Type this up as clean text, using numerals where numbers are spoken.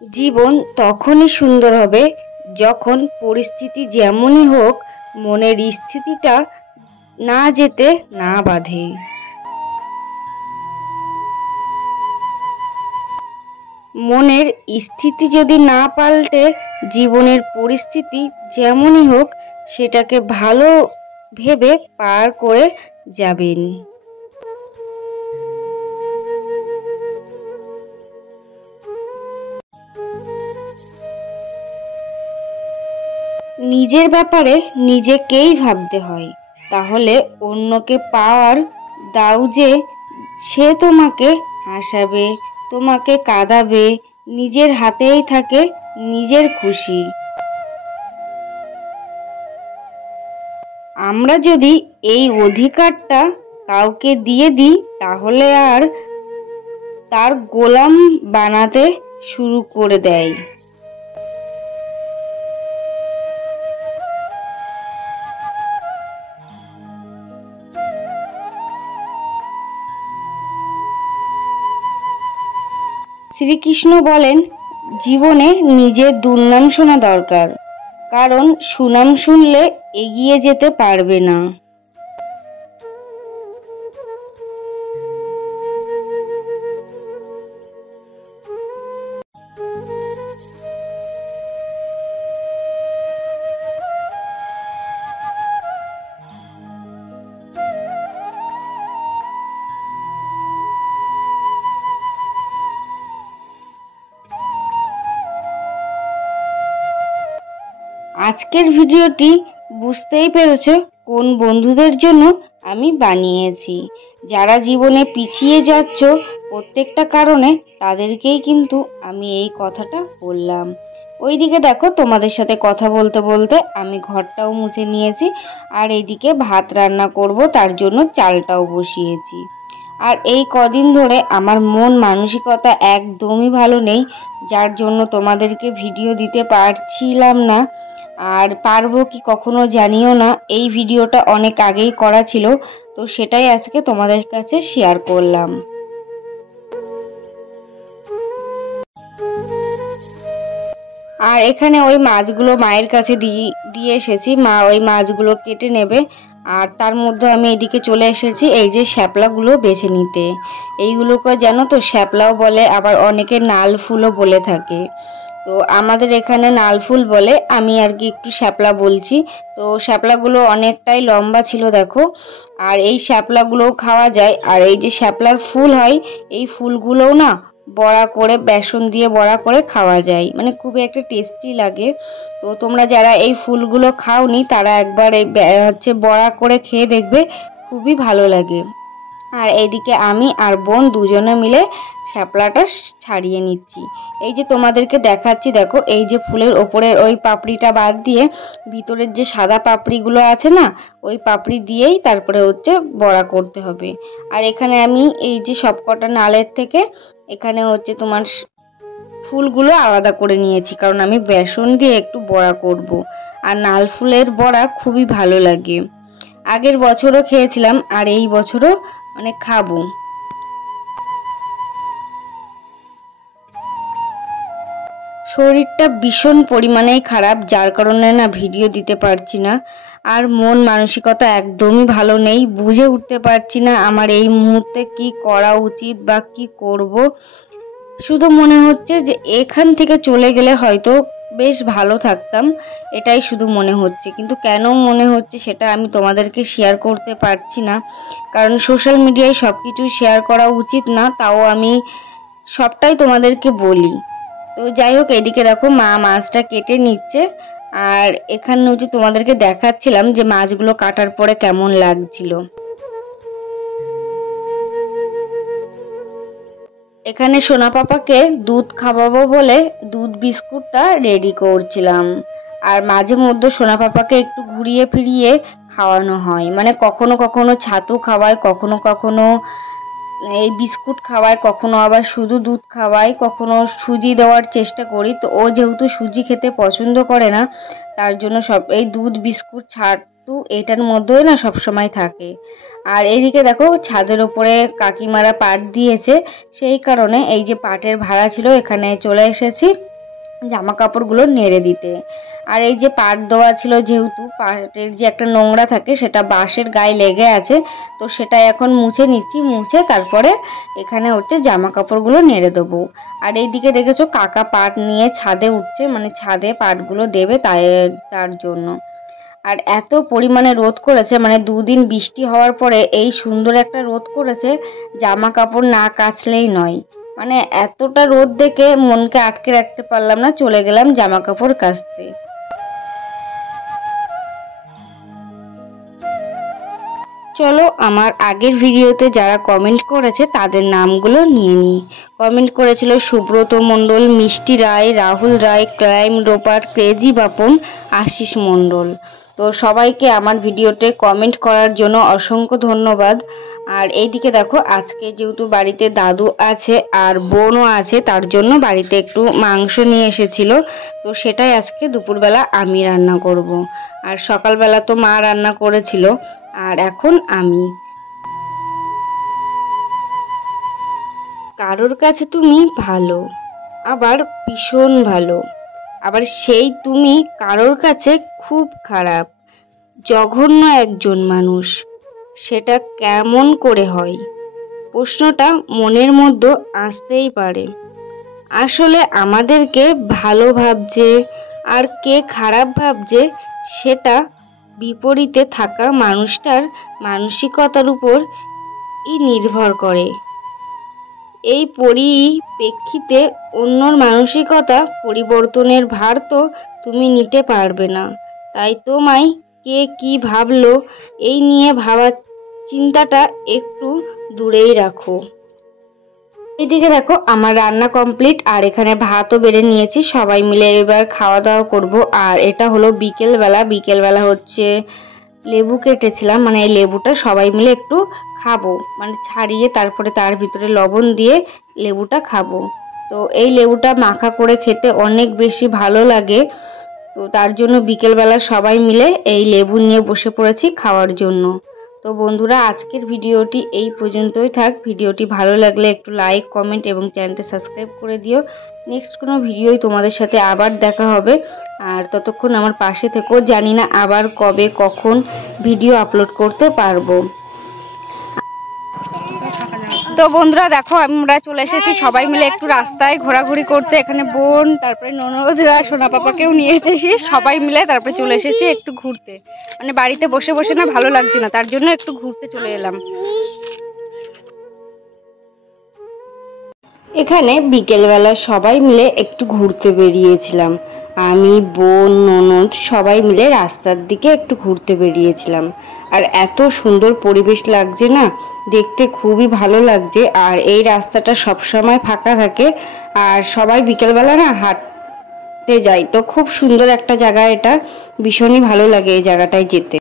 জীবন তখনই সুন্দর হবে যখন পরিস্থিতি যেমনই হোক মনের স্থিতিটা না যেতে না বাঁধে। মনের স্থিতি যদি না পাল্টে জীবনের পরিস্থিতি যেমনই হোক সেটাকে ভালো ভেবে পার করে যাবেন। নিজের ব্যাপারে নিজেকেই ভাবতে হয়, তাহলে অন্যকে পাওয়ার দাও যে সে তোমাকে হাসাবে, তোমাকে কাঁদাবে, নিজের হাতেই থাকে নিজের খুশি। আমরা যদি এই অধিকারটা কাউকে দিয়ে দিই তাহলে আর তার গোলাম বানাতে শুরু করে দেয়। শ্রীকৃষ্ণ বলেন, জীবনে নিজের দুর্নাম শোনা দরকার, কারণ সুনাম শুনলে এগিয়ে যেতে পারবে না। আজকের ভিডিওটি বুঝতেই পেরেছো কোন বন্ধুদের জন্য আমি বানিয়েছি। যারা জীবনে পিছিয়ে যাচ্ছ প্রত্যেকটা কারণে, তাদেরকেই কিন্তু আমি এই কথাটা বললাম। ওইদিকে দেখো, তোমাদের সাথে কথা বলতে বলতে আমি ঘরটাও মুছে নিয়েছি, আর এইদিকে ভাত রান্না করব, তার জন্য চালটাও বসিয়েছি। আর এই কদিন ধরে আমার মন মানসিকতা একদমই ভালো নেই, যার জন্য তোমাদেরকে ভিডিও দিতে পারছিলাম না। আর পারবো কি কখনো জানিও না। এই ভিডিওটা অনেক আগেই করা ছিল, তো সেটাই আজকে তোমাদের কাছে শেয়ার করলাম। আর এখানে ওই মাছগুলো মায়ের কাছে দিয়ে এসেছি, মা ওই মাছগুলো কেটে নেবে। আর তার মধ্যে আমি এদিকে চলে এসেছি এই যে শ্যাপলাগুলো বেছে নিতে। এইগুলোকে জানো তো শ্যাপলাও বলে, আবার অনেকে নাল ফুলও বলে থাকে। তো আমাদের এখানে নাল ফুল বলে, আমি আর কি একটু শ্যাপলা বলছি। তো শ্যাপলাগুলো অনেকটাই লম্বা ছিল দেখো। আর এই শ্যাপলাগুলোও খাওয়া যায়। আর এই যে শ্যাপলার ফুল হয়, এই ফুলগুলোও না বড়া করে, বেসন দিয়ে বড়া করে খাওয়া যায়, মানে খুবই একটা টেস্টি লাগে। তো তোমরা যারা এই ফুলগুলো খাওনি তারা একবার এই বড়া করে খেয়ে দেখবে, খুবই ভালো লাগে। আর এইদিকে আমি আর বোন দুজনে মিলে শ্যাপলাটা ছাড়িয়ে নিচ্ছি। এই যে তোমাদেরকে দেখাচ্ছি, দেখো এই যে ফুলের ওপরের ওই পাপড়িটা বাদ দিয়ে ভিতরের যে সাদা পাপড়িগুলো আছে না, ওই পাপড়ি দিয়েই তারপরে বড়া করতে হবে। আর এখানে আমি এই যে সবকটা নালের থেকে এখানে তোমার ফুলগুলো আলাদা করে নিয়েছি, কারণ আমি বেসন দিয়ে একটু বড়া করব। আর নাল ফুলের বড়া খুবই ভালো লাগে। আগের বছরও খেয়েছিলাম, আর এই বছরও মানে খাবো। শরীরটা ভীষণ পরিমাণেই খারাপ, যার কারণে না ভিডিও দিতে পারছি না। আর মন মানসিকতা একদমই ভালো নেই, বুঝে উঠতে পারছি না আমার এই মুহূর্তে কি করা উচিত বা কি করব। শুধু মনে হচ্ছে যে এখান থেকে চলে গেলে হয়তো বেশ ভালো থাকতাম, এটাই শুধু মনে হচ্ছে। কিন্তু কেন মনে হচ্ছে সেটা আমি তোমাদেরকে শেয়ার করতে পারছি না, কারণ সোশ্যাল মিডিয়ায় সব কিছু শেয়ার করা উচিত না, তাও আমি সবটাই তোমাদেরকে বলি। তো যাই হোক, এদিকে দেখো মা মাছটা কেটে নিচ্ছে। আর এখানে তোমাদেরকে দেখাচ্ছিলাম যে মাছগুলো কাটার পরে কেমন লাগছিল। এখানে সোনা পাপাকে দুধ খাওয়াবো বলে দুধ বিস্কুটটা রেডি করছিলাম। আর মাঝে মধ্যে সোনা পাপাকে একটু ঘুরিয়ে ফিরিয়ে খাওয়ানো হয়, মানে কখনো কখনো ছাতু খাওয়ায়, কখনো কখনো এই বিস্কুট খাওয়ায়, কখনো আবার শুধু দুধ খাওয়ায়, কখনো সুজি দেওয়ার চেষ্টা করি। তো ও যেহেতু সুজি খেতে পছন্দ করে না, তার জন্য সব এই দুধ বিস্কুট ছাতু এটার মধ্যেই না সবসময় থাকে। আর এইদিকে দেখো ছাদের উপরে কাকিমারা পাট দিয়েছে, সেই কারণে এই যে পাটের ভাড়া ছিল এখানে চলে এসেছি। জামা কাপড়গুলো নেড়ে দিতে। আর এই যে পাট দেওয়া ছিল, যেহেতু পাটের যে একটা নোংরা থাকে সেটা বাঁশের গায়ে লেগে আছে, তো সেটা এখন মুছে নিচ্ছি। মুছে তারপরে এখানে হচ্ছে জামা কাপড়গুলো নেড়ে দেবো। আর এইদিকে দেখেছো কাকা পাট নিয়ে ছাদে উঠছে, মানে ছাদে পাটগুলো দেবে তার জন্য। আর এত পরিমাণে রোদ করেছে, মানে দুদিন বৃষ্টি হওয়ার পরে এই সুন্দর একটা রোদ করেছে, জামা কাপড় না কাচলেই নয়। মানে এতটা রোদ দেখে মনকে আটকে রাখতে পারলাম না, চলে গেলাম জামা কাপড় কাচতে। চলো আমার আগের ভিডিওতে যারা কমেন্ট করেছে তাদের নামগুলো নিয়ে নিই। কমেন্ট করেছিল সুব্রত মণ্ডল, মিষ্টি রায়, রাহুল রায়, ক্রাইম রোপার, ক্রেজি বাপন, আশিস মণ্ডল। তো সবাইকে আমার ভিডিওতে কমেন্ট করার জন্য অসংখ্য ধন্যবাদ। আর এইদিকে দেখো, আজকে যেহেতু বাড়িতে দাদু আছে আর বোনও আছে, তার জন্য বাড়িতে একটু মাংস নিয়ে এসেছিল, তো সেটাই আজকে দুপুরবেলা আমি রান্না করব। আর সকালবেলা তো মা রান্না করেছিল, আর এখন আমি। কারোর কাছে তুমি ভালো, আবার ভীষণ ভালো, আবার সেই তুমি কারোর কাছে খুব খারাপ, জঘন্য একজন মানুষ। সেটা কেমন করে হয়? প্রশ্নটা মনের মধ্যে আসতেই পারে। আসলে আমাদেরকে ভালো ভাবছে আর কে খারাপ ভাবছে, সেটা বিপরীতে থাকা মানুষটার মানসিকতার উপরই নির্ভর করে। এই পরিপ্রেক্ষিতে অন্যর মানসিকতা পরিবর্তনের ভার তো তুমি নিতে পারবে না, তাই তোমায় কে কি ভাবলো এই নিয়ে ভাবার চিন্তাটা একটু দূরেই রাখো। এদিকে দেখো আমার রান্না কমপ্লিট, আর এখানে ভাতও বেড়ে নিয়েছি, সবাই মিলে এবার খাওয়া দাওয়া করব। আর এটা হলো বিকেলবেলা হচ্ছে লেবু কেটেছিলাম, মানে এই লেবুটা সবাই মিলে একটু খাবো, মানে ছাড়িয়ে তারপরে তার ভিতরে লবণ দিয়ে লেবুটা খাবো। তো এই লেবুটা মাখা করে খেতে অনেক বেশি ভালো লাগে, তো তার জন্য বিকেলবেলা সবাই মিলে এই লেবু নিয়ে বসে পড়েছি খাওয়ার জন্য। তো বন্ধুরা, আজকের ভিডিওটি এই পর্যন্তই থাক। ভিডিওটি ভালো লাগলে একটু লাইক, কমেন্ট এবং চ্যানেলটা সাবস্ক্রাইব করে দিও। নেক্সট কোনো ভিডিওই তোমাদের সাথে আবার দেখা হবে, আর ততক্ষণ আমার পাশে থেকো। জানি না আবার কবে কখন ভিডিও আপলোড করতে পারবো। তো বন্ধুরা দেখো, আমরা চলে এসেছি সবাই মিলে একটু রাস্তায় ঘোরাঘুরি করতে। এখানে বোন, তারপরে ননদরা, সোনা পাপাকেও নিয়ে এসেছি, সবাই মিলে তারপরে চলে এসেছি একটু ঘুরতে। মানে বাড়িতে বসে বসে না ভালো লাগছে না, তার জন্য একটু ঘুরতে চলে এলাম। এখানে বিকেলবেলা সবাই মিলে একটু ঘুরতে বেরিয়েছিলাম। আমি, বোন, ননদ সবাই মিলে রাস্তার দিকে একটু ঘুরতে বেরিয়েছিলাম। আর এত সুন্দর পরিবেশ লাগছে না, দেখতে খুবই ভালো লাগছে। আর এই রাস্তাটা সবসময় ফাঁকা থাকে, আর সবাই বিকেলবেলা না হাঁটতে যায়, তো খুব সুন্দর একটা জায়গা এটা, ভীষণই ভালো লাগে এই জায়গাটায় যেতে।